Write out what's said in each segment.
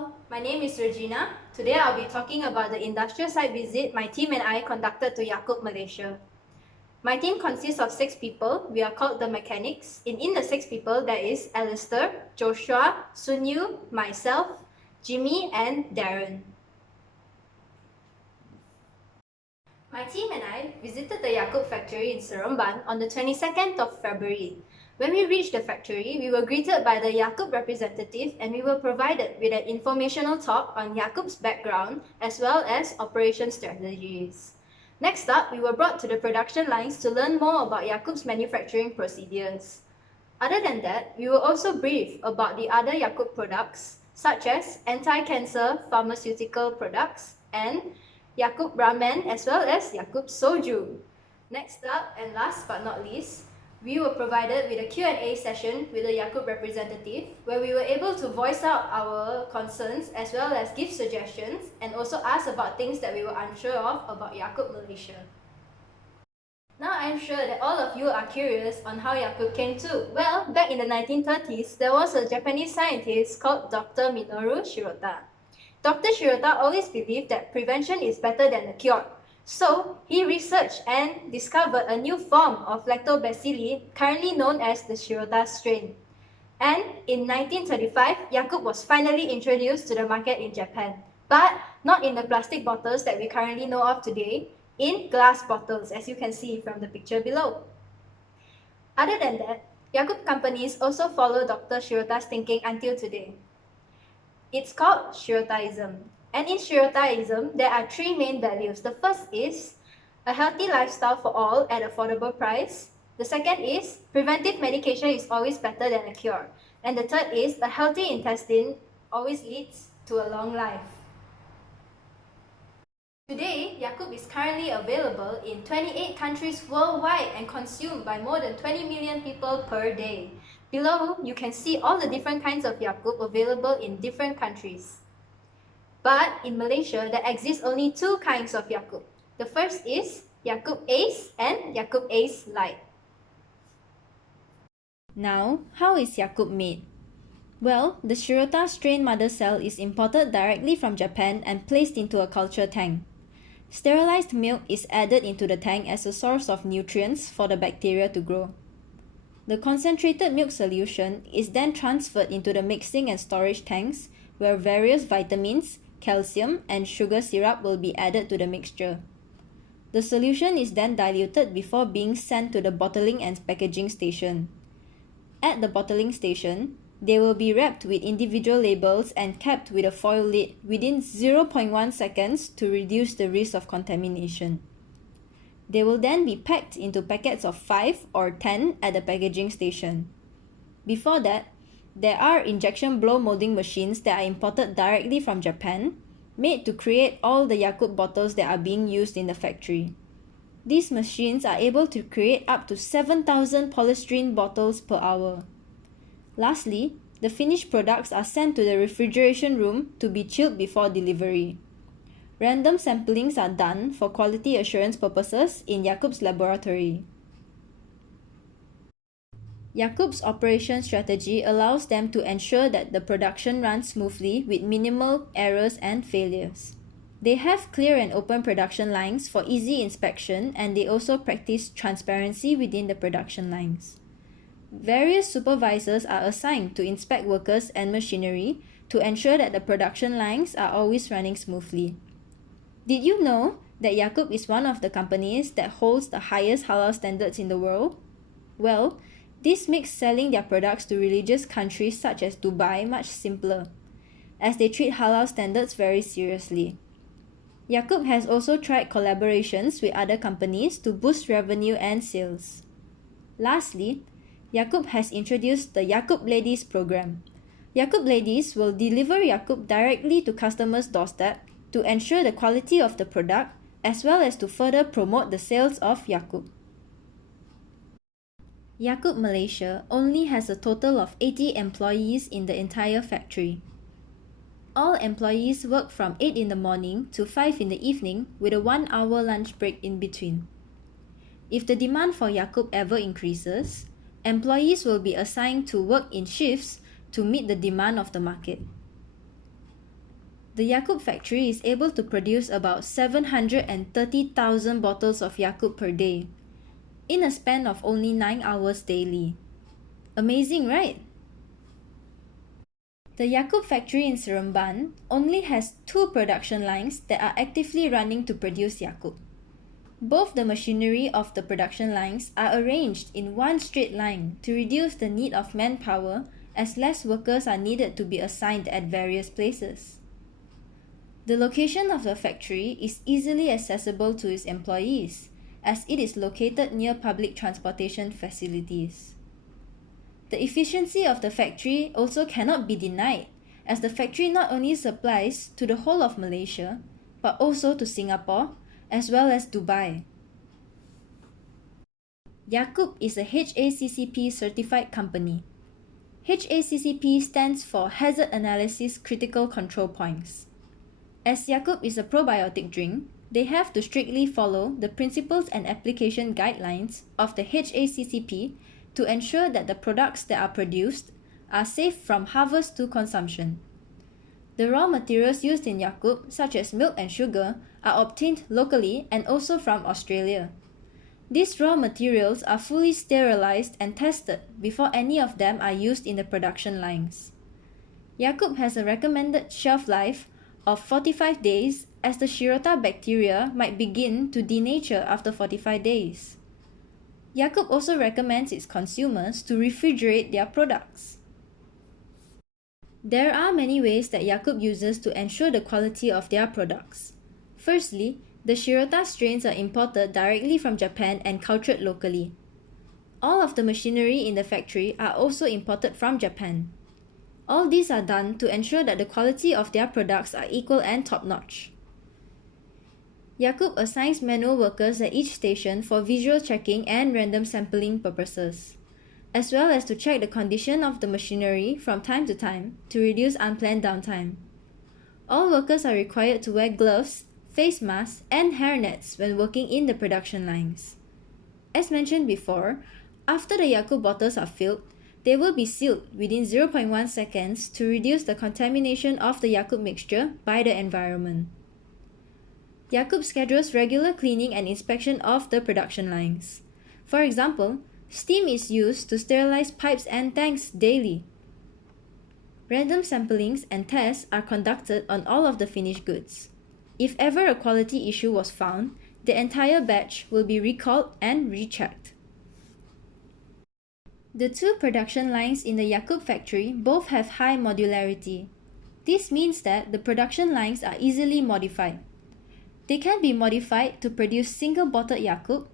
Hello, my name is Regina. Today I'll be talking about the industrial site visit my team and I conducted to Yakult, Malaysia. My team consists of 6 people. We are called the Mechanix. In the 6 people, there is Alistair, Joshua, Soon Yew, myself, Jimmy, and Darren. My team and I visited the Yakult factory in Seremban on the 22nd of February. When we reached the factory, we were greeted by the Yakult representative and we were provided with an informational talk on Yakult's background as well as operation strategies. Next up, we were brought to the production lines to learn more about Yakult's manufacturing procedures. Other than that, we were also briefed about the other Yakult products such as anti-cancer pharmaceutical products and Yakult ramen as well as Yakult soju. Next up and last but not least, we were provided with a Q&A session with a Yakult representative where we were able to voice out our concerns as well as give suggestions and also ask about things that we were unsure of about Yakult Malaysia. Now I'm sure that all of you are curious on how Yakult came to. Well, back in the 1930s, there was a Japanese scientist called Dr. Minoru Shirota. Dr. Shirota always believed that prevention is better than the cure. So, he researched and discovered a new form of lactobacilli currently known as the Shirota strain. And in 1935, Yakult was finally introduced to the market in Japan, but not in the plastic bottles that we currently know of today, in glass bottles, as you can see from the picture below. Other than that, Yakult companies also follow Dr. Shirota's thinking until today. It's called Shirotaism. And in Shirotaism, there are 3 main values. The first is a healthy lifestyle for all at affordable price. The second is preventive medication is always better than a cure. And the third is a healthy intestine always leads to a long life. Today, Yakult is currently available in 28 countries worldwide and consumed by more than 20 million people per day. Below, you can see all the different kinds of Yakult available in different countries. But in Malaysia, there exist only 2 kinds of Yakult. The first is Yakult Ace and Yakult Ace Light. Now, how is Yakult made? Well, the Shirota strain mother cell is imported directly from Japan and placed into a culture tank. Sterilized milk is added into the tank as a source of nutrients for the bacteria to grow. The concentrated milk solution is then transferred into the mixing and storage tanks where various vitamins, calcium, and sugar syrup will be added to the mixture. The solution is then diluted before being sent to the bottling and packaging station. At the bottling station, they will be wrapped with individual labels and capped with a foil lid within 0.1 seconds to reduce the risk of contamination. They will then be packed into packets of 5 or 10 at the packaging station. Before that, there are injection blow molding machines that are imported directly from Japan, made to create all the Yakult bottles that are being used in the factory. These machines are able to create up to 7,000 polystyrene bottles per hour. Lastly, the finished products are sent to the refrigeration room to be chilled before delivery. Random samplings are done for quality assurance purposes in Yakult's laboratory. Yakult's operation strategy allows them to ensure that the production runs smoothly with minimal errors and failures. They have clear and open production lines for easy inspection, and they also practice transparency within the production lines. Various supervisors are assigned to inspect workers and machinery to ensure that the production lines are always running smoothly. Did you know that Yakult is one of the companies that holds the highest halal standards in the world? Well, this makes selling their products to religious countries such as Dubai much simpler, as they treat halal standards very seriously. Yakult has also tried collaborations with other companies to boost revenue and sales. Lastly, Yakult has introduced the Yakult Ladies program. Yakult Ladies will deliver Yakult directly to customers' doorstep to ensure the quality of the product as well as to further promote the sales of Yakult. Yakult Malaysia only has a total of 80 employees in the entire factory. All employees work from 8 in the morning to 5 in the evening with a 1-hour lunch break in between. If the demand for Yakult ever increases, employees will be assigned to work in shifts to meet the demand of the market. The Yakult factory is able to produce about 730,000 bottles of Yakult per day, in a span of only 9 hours daily. Amazing, right? The Yakult factory in Seremban only has 2 production lines that are actively running to produce Yakult. Both the machinery of the production lines are arranged in one straight line to reduce the need of manpower, as less workers are needed to be assigned at various places. The location of the factory is easily accessible to its employees, as it is located near public transportation facilities. The efficiency of the factory also cannot be denied, as the factory not only supplies to the whole of Malaysia, but also to Singapore, as well as Dubai. Yakult is a HACCP certified company. HACCP stands for Hazard Analysis Critical Control Points. As Yakult is a probiotic drink, they have to strictly follow the principles and application guidelines of the HACCP to ensure that the products that are produced are safe from harvest to consumption. The raw materials used in Yakult, such as milk and sugar, are obtained locally and also from Australia. These raw materials are fully sterilized and tested before any of them are used in the production lines. Yakult has a recommended shelf life of 45 days, as the Shirota bacteria might begin to denature after 45 days. Yakult also recommends its consumers to refrigerate their products. There are many ways that Yakult uses to ensure the quality of their products. Firstly, the Shirota strains are imported directly from Japan and cultured locally. All of the machinery in the factory are also imported from Japan. All these are done to ensure that the quality of their products are equal and top-notch. Yakult assigns manual workers at each station for visual checking and random sampling purposes, as well as to check the condition of the machinery from time to time to reduce unplanned downtime. All workers are required to wear gloves, face masks, and hairnets when working in the production lines. As mentioned before, after the Yakult bottles are filled, they will be sealed within 0.1 seconds to reduce the contamination of the Yakult mixture by the environment. Yakult schedules regular cleaning and inspection of the production lines. For example, steam is used to sterilize pipes and tanks daily. Random samplings and tests are conducted on all of the finished goods. If ever a quality issue was found, the entire batch will be recalled and rechecked. The 2 production lines in the Yakult factory both have high modularity. This means that the production lines are easily modified. They can be modified to produce single-bottled Yakult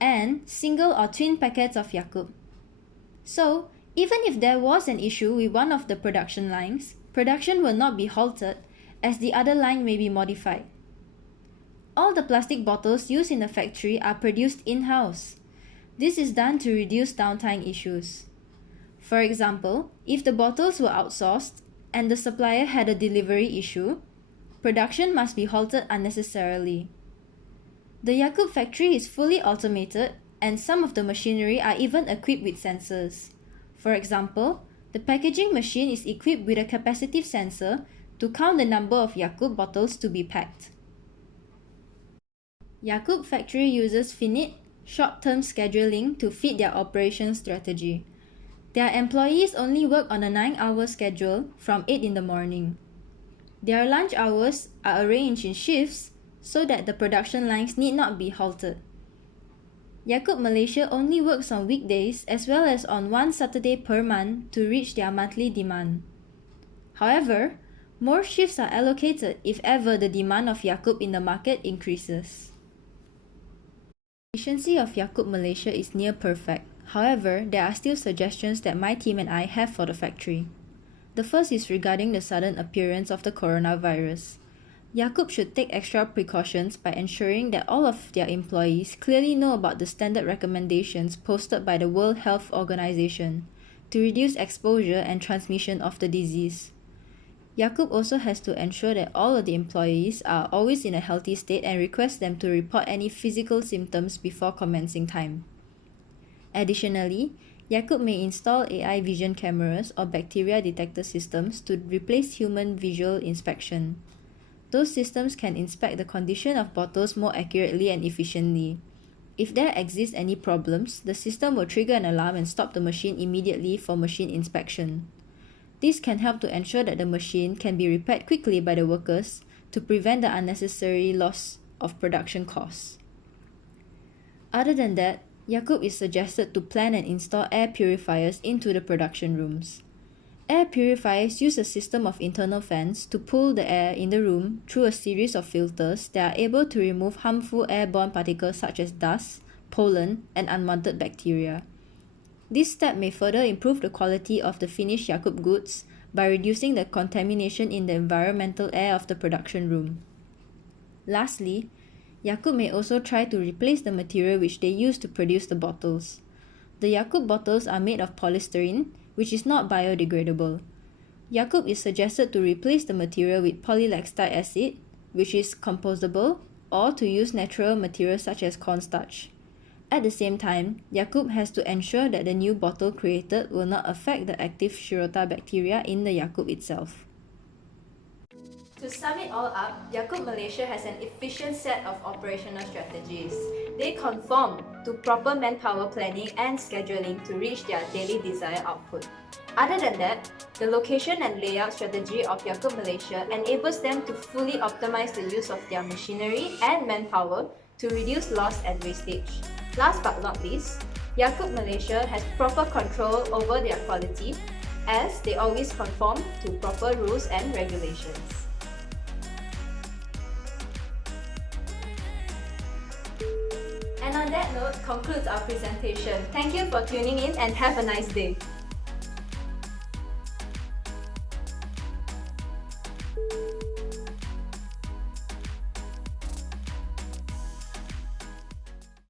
and single or twin packets of Yakult. So, even if there was an issue with one of the production lines, production will not be halted, as the other line may be modified. All the plastic bottles used in the factory are produced in-house. This is done to reduce downtime issues. For example, if the bottles were outsourced and the supplier had a delivery issue, production must be halted unnecessarily. The Yakult factory is fully automated, and some of the machinery are even equipped with sensors. For example, the packaging machine is equipped with a capacitive sensor to count the number of Yakult bottles to be packed. Yakult factory uses finite, short-term scheduling to fit their operation strategy. Their employees only work on a 9-hour schedule from 8 in the morning. Their lunch hours are arranged in shifts so that the production lines need not be halted. Yakult Malaysia only works on weekdays as well as on one Saturday per month to reach their monthly demand. However, more shifts are allocated if ever the demand of Yakult in the market increases. The efficiency of Yakult Malaysia is near perfect. However, there are still suggestions that my team and I have for the factory. The first is regarding the sudden appearance of the coronavirus. Yakult should take extra precautions by ensuring that all of their employees clearly know about the standard recommendations posted by the World Health Organization to reduce exposure and transmission of the disease. Yakult also has to ensure that all of the employees are always in a healthy state and request them to report any physical symptoms before commencing time. Additionally, Yakult may install AI vision cameras or bacteria detector systems to replace human visual inspection. Those systems can inspect the condition of bottles more accurately and efficiently. If there exists any problems, the system will trigger an alarm and stop the machine immediately for machine inspection. This can help to ensure that the machine can be repaired quickly by the workers to prevent the unnecessary loss of production costs. Other than that, Yakult is suggested to plan and install air purifiers into the production rooms. Air purifiers use a system of internal fans to pull the air in the room through a series of filters that are able to remove harmful airborne particles such as dust, pollen, and unwanted bacteria. This step may further improve the quality of the finished Yakult goods by reducing the contamination in the environmental air of the production room. Lastly, Yakult may also try to replace the material which they use to produce the bottles. The Yakult bottles are made of polystyrene, which is not biodegradable. Yakult is suggested to replace the material with polylactide acid, which is compostable, or to use natural materials such as cornstarch. At the same time, Yakult has to ensure that the new bottle created will not affect the active Shirota bacteria in the Yakult itself. To sum it all up, Yakult Malaysia has an efficient set of operational strategies. They conform to proper manpower planning and scheduling to reach their daily desired output. Other than that, the location and layout strategy of Yakult Malaysia enables them to fully optimize the use of their machinery and manpower to reduce loss and wastage. Last but not least, Yakult Malaysia has proper control over their quality as they always conform to proper rules and regulations. And on that note concludes our presentation. Thank you for tuning in and have a nice day.